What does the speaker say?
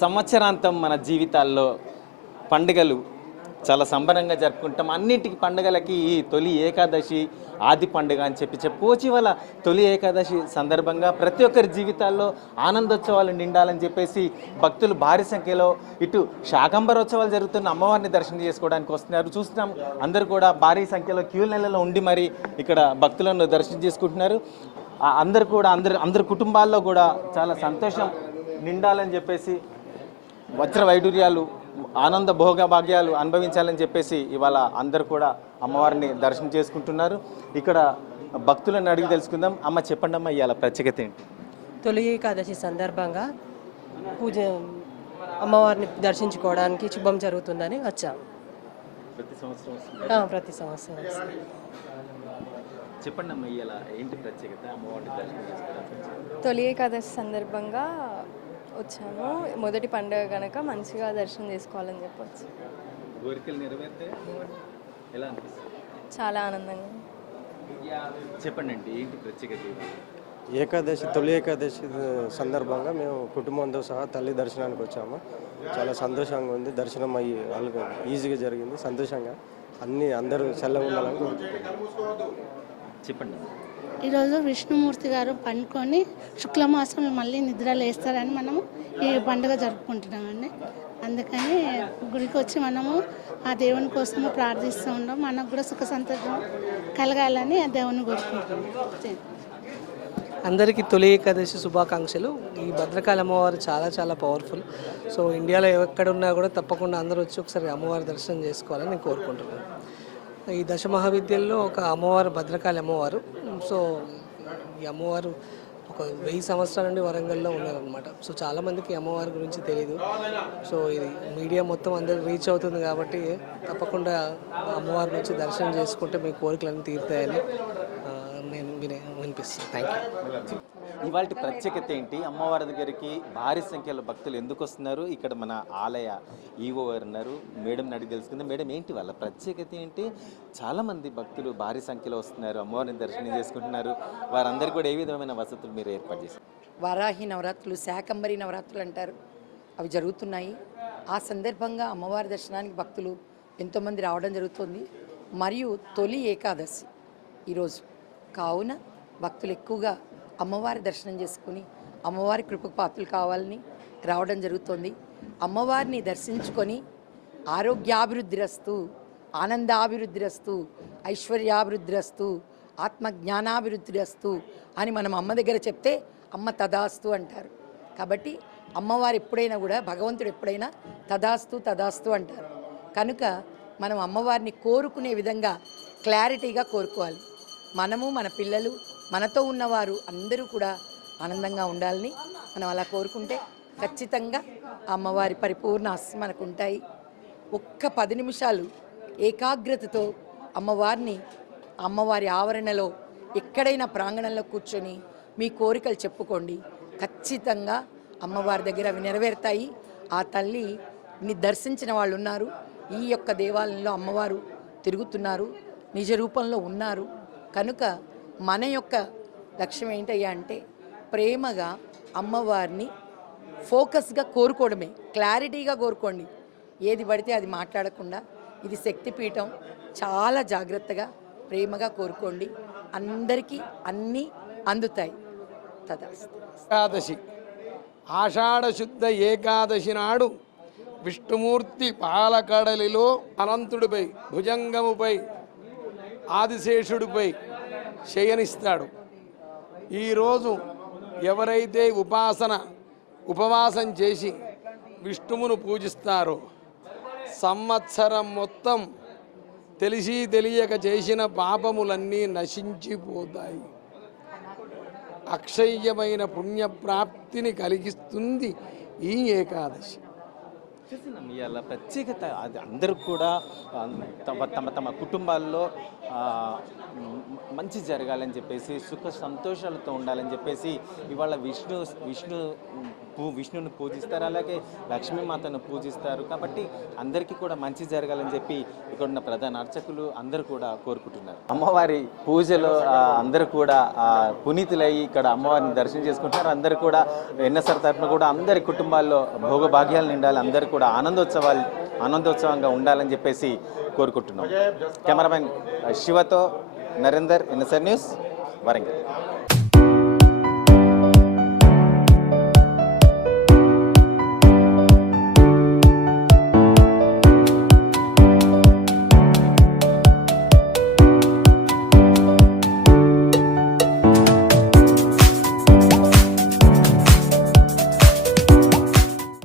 సంవత్సరాంతం మన జీవితాల్లో పండుగలు చాలా సంబరంగా జరుపుకుంటాం. అన్నింటికి పండుగలకి ఈ తొలి ఏకాదశి ఆది పండుగ అని చెప్పుకోవచ్చు. ఇవాళ తొలి ఏకాదశి సందర్భంగా ప్రతి ఒక్కరి జీవితాల్లో ఆనందోత్సవాలు నిండాలని చెప్పేసి భక్తులు భారీ సంఖ్యలో ఇటు శాకంబరోత్సవాలు జరుగుతున్న అమ్మవారిని దర్శనం చేసుకోవడానికి వస్తున్నారు. చూస్తున్నాం, అందరూ కూడా భారీ సంఖ్యలో క్యూ నెలలో ఉండి మరి ఇక్కడ భక్తులను దర్శనం చేసుకుంటున్నారు. అందరు కూడా అందరి కుటుంబాల్లో కూడా చాలా సంతోషం నిండాలని చెప్పేసి, వజ్ర వైడూర్యాలు, ఆనంద భోగ భాగ్యాలు అనుభవించాలని చెప్పేసి ఇవాళ అందరూ కూడా అమ్మవారిని దర్శనం చేసుకుంటున్నారు. ఇక్కడ భక్తులను అడిగి తెలుసుకుందాం. అమ్మ, చెప్పండి అమ్మ, ఇవాళ ప్రత్యేకత ఏంటి? తొలి ఏకాదశి సందర్భంగా పూజ అమ్మవారిని దర్శించుకోవడానికి శుభం జరుగుతుందని వచ్చాము. ప్రతి సంవత్సరం చెప్పండి అమ్మ, ఇవాళ ఏంటి ప్రత్యేకత అమ్మవారిని దర్శనం చేసుకోవడానికి? తొలి ఏకాదశి సందర్భంగా వచ్చాము. మొదటి పండుగ కనుక మంచిగా దర్శనం చేసుకోవాలని చెప్పొచ్చు. కోరికలు నెరవేరితే ఎలా అనిపిస్తుంది? చాలా ఆనందంగా. చెప్పండి అండి, ఏంటి ప్రత్యేకత? ఏకాదశి, తొలి ఏకాదశి సందర్భంగా మేము కుటుంబంతో సహా తల్లి దర్శనానికి వచ్చాము. చాలా సంతోషంగా ఉంది. దర్శనం అయ్యి వాళ్ళకి ఈజీగా జరిగింది. సంతోషంగా అందరూ చల్లగా ఉండాలని కోరుకుంటున్నాం. చెప్పండి. ఈరోజు విష్ణుమూర్తి గారు పండుకొని శుక్లమాసంలో మళ్ళీ నిద్ర లేస్తారని మనము ఈ పండుగ జరుపుకుంటున్నామండి. అందుకని గుడికి వచ్చి మనము ఆ దేవుని కోసము ప్రార్థిస్తూ ఉన్నాం. మనకు కూడా సుఖ సంతోషం కలగాలని ఆ దేవుని కోరుకుంటున్నాం. అందరికీ తొలి ఏకాదశి శుభాకాంక్షలు. ఈ భద్రకాళి అమ్మవారు చాలా పవర్ఫుల్. సో ఇండియాలో ఎక్కడున్నా కూడా తప్పకుండా అందరూ వచ్చి ఒకసారి అమ్మవారి దర్శనం చేసుకోవాలని నేను కోరుకుంటున్నాను. ఈ దశ మహావిద్యల్లో ఒక అమ్మవారు భద్రకాళి అమ్మవారు. సో ఈ అమ్మవారు ఒక 1000 సంవత్సరాల నుండి వరంగల్లో ఉన్నారనమాట. సో చాలామందికి అమ్మవారి గురించి తెలియదు. సో ఇది మీడియా మొత్తం అందరికి రీచ్ అవుతుంది కాబట్టి తప్పకుండా అమ్మవారి నుంచి దర్శనం చేసుకుంటే మీ కోరికలన్నీ తీరుతాయని నేను వినిపిస్తాను. Thank you. ఇవాళ ప్రత్యేకత ఏంటి? అమ్మవారి దగ్గరికి భారీ సంఖ్యలో భక్తులు ఎందుకు వస్తున్నారు? ఇక్కడ మన ఆలయ ఈవో గారు ఉన్నారు, మేడం అడిగి తెలుసుకుంది. మేడం, ఏంటి వాళ్ళ ప్రత్యేకత ఏంటి? చాలామంది భక్తులు భారీ సంఖ్యలో వస్తున్నారు, అమ్మవారిని దర్శనం చేసుకుంటున్నారు. వారందరికీ కూడా ఏ విధమైన వసతులు మీరు ఏర్పాటు చేశారు? వారాహి నవరాత్రులు, శాకంబరి నవరాత్రులు అంటారు, అవి జరుగుతున్నాయి. ఆ సందర్భంగా అమ్మవారి దర్శనానికి భక్తులు ఎంతోమంది రావడం జరుగుతుంది. మరియు తొలి ఏకాదశి ఈరోజు కావున భక్తులు ఎక్కువగా అమ్మవారి దర్శనం చేసుకుని అమ్మవారి కృపకు పాత్రలు కావాలని రావడం జరుగుతుంది. అమ్మవారిని దర్శించుకొని ఆరోగ్యాభివృద్ధిరస్తు, ఆనందాభివృద్ధిరస్తు, ఐశ్వర్యాభివృద్ధిరస్తు, ఆత్మజ్ఞానాభివృద్ధిరస్తు అని మనం అమ్మ దగ్గర చెప్తే అమ్మ తదాస్తు అంటారు. కాబట్టి అమ్మవారు ఎప్పుడైనా కూడా, భగవంతుడు ఎప్పుడైనా తదాస్తు అంటారు. కనుక మనం అమ్మవారిని కోరుకునే విధంగా క్లారిటీగా కోరుకోవాలి. మనము, మన పిల్లలు, మనతో ఉన్నవారు అందరూ కూడా ఆనందంగా ఉండాలని మనం అలా కోరుకుంటే ఖచ్చితంగా అమ్మవారి పరిపూర్ణ ఆశీస్సులు మనకు ఉంటాయి. ఒక్క 10 నిమిషాలు ఏకాగ్రతతో అమ్మవారి ఆవరణలో ఎక్కడైనా ప్రాంగణంలో కూర్చొని మీ కోరికలు చెప్పుకోండి. ఖచ్చితంగా అమ్మవారి దగ్గర అవి నెరవేరుతాయి. ఆ తల్లిని దర్శించిన వాళ్ళు ఉన్నారు. ఈ యొక్క దేవాలయంలో అమ్మవారు తిరుగుతున్నారు, నిజ రూపంలో ఉన్నారు. కనుక మన యొక్క లక్ష్యం ఏంటయ్యా అంటే ప్రేమగా అమ్మవారిని ఫోకస్గా కోరుకోవడమే. క్లారిటీగా కోరుకోండి. ఏది పడితే అది మాట్లాడకుండా, ఇది శక్తిపీఠం, చాలా జాగ్రత్తగా ప్రేమగా కోరుకోండి. అందరికీ అన్నీ అందుతాయి. తదాస్తు. ఏకాదశి, ఆషాఢ శుద్ధ ఏకాదశి నాడు విష్ణుమూర్తి పాలకడలిలో అనంతుడిపై, భుజంగముపై, ఆదిశేషుడిపై శయనిస్తాడు. ఈరోజు ఎవరైతే ఉపవాసం చేసి విష్ణువును పూజిస్తారో సంవత్సరం మొత్తం తెలిసి తెలియక చేసిన పాపములన్నీ నశించిపోతాయి. అక్షయ్యమైన పుణ్యప్రాప్తిని కలిగిస్తుంది ఈ ఏకాదశి. చూస్తున్నాం ఇవాళ ప్రత్యేకత అది అందరూ కూడా ఆ, తమ తమ కుటుంబాల్లో ఆ, మంచి జరగాలని చెప్పేసి సుఖ సంతోషాలతో ఉండాలని చెప్పేసి ఇవాళ విష్ణుని పూజిస్తారు, అలాగే లక్ష్మీమాతను పూజిస్తారు. కాబట్టి అందరికీ కూడా మంచి జరగాలని చెప్పి ఇక్కడ ఉన్న ప్రధాన అర్చకులు అందరూ కూడా కోరుకుంటున్నారు. అమ్మవారి పూజలో అందరూ కూడా పునీతులయ్యి ఇక్కడ అమ్మవారిని దర్శనం చేసుకుంటున్నారు. అందరూ కూడా ఎన్ఎస్ఆర్ తరఫున కూడా అందరి కుటుంబాల్లో భోగభాగ్యాలు నిండాలి, అందరూ కూడా ఆనందోత్సవంగా ఉండాలని చెప్పేసి కోరుకుంటున్నాం. కెమెరామెన్ శివతో నరేందర్, ఎన్ఎస్ఆర్ న్యూస్, వరంగల్.